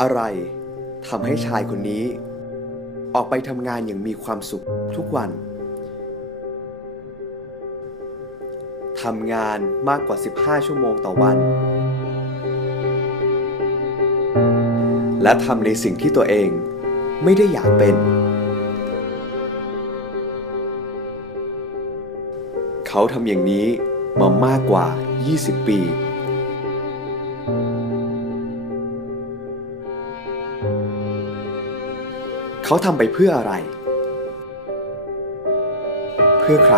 อะไรทำให้ชายคนนี้ ออกไปทำงานอย่างมีความสุขทุกวันทำงานมากกว่า 15 ชั่วโมงต่อวัน และทำในสิ่งที่ตัวเองไม่ได้อยากเป็น เขาทำอย่างนี้มามากกว่า 20 ปี เขาทำไปเพื่ออะไร เพื่อใคร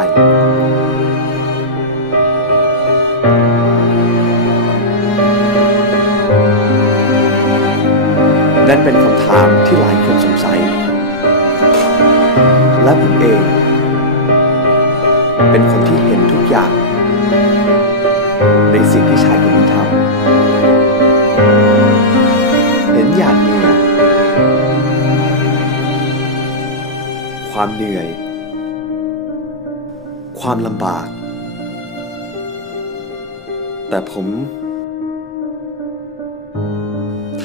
นั่นเป็นคำถามที่หลายคนสงสัย และผมเอง เป็นคนที่เห็นทุกอย่าง ในสิ่งที่ชายคนนี้ทำเห็นหยาง ความเหนื่อย ความลำบาก แต่ผม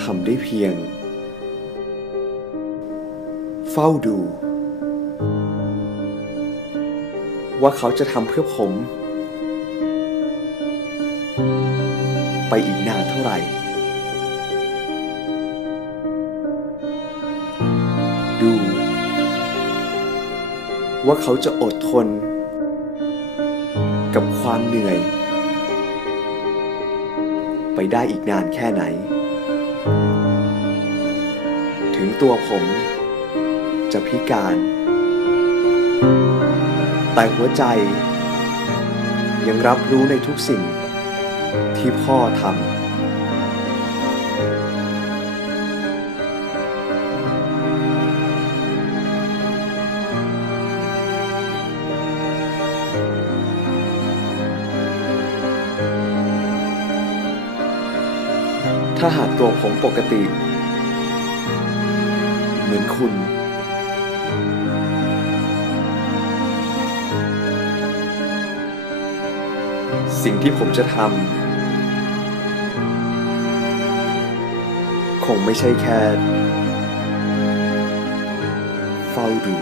ทำได้เพียง เฝ้าดู ว่าเขาจะทำเพื่อผม ไปอีกนานเท่าไหร่ ว่าเขาจะอดทน กับความเหนื่อย ไปได้อีกนานแค่ไหน ถึงตัวผมจะพิการ แต่หัวใจ ยังรับรู้ในทุกสิ่งที่พ่อทำ ถ้าหากตัวผมปกติ เหมือนคุณ สิ่งที่ผมจะทำคงไม่ใช่แค่ เฝ้าดู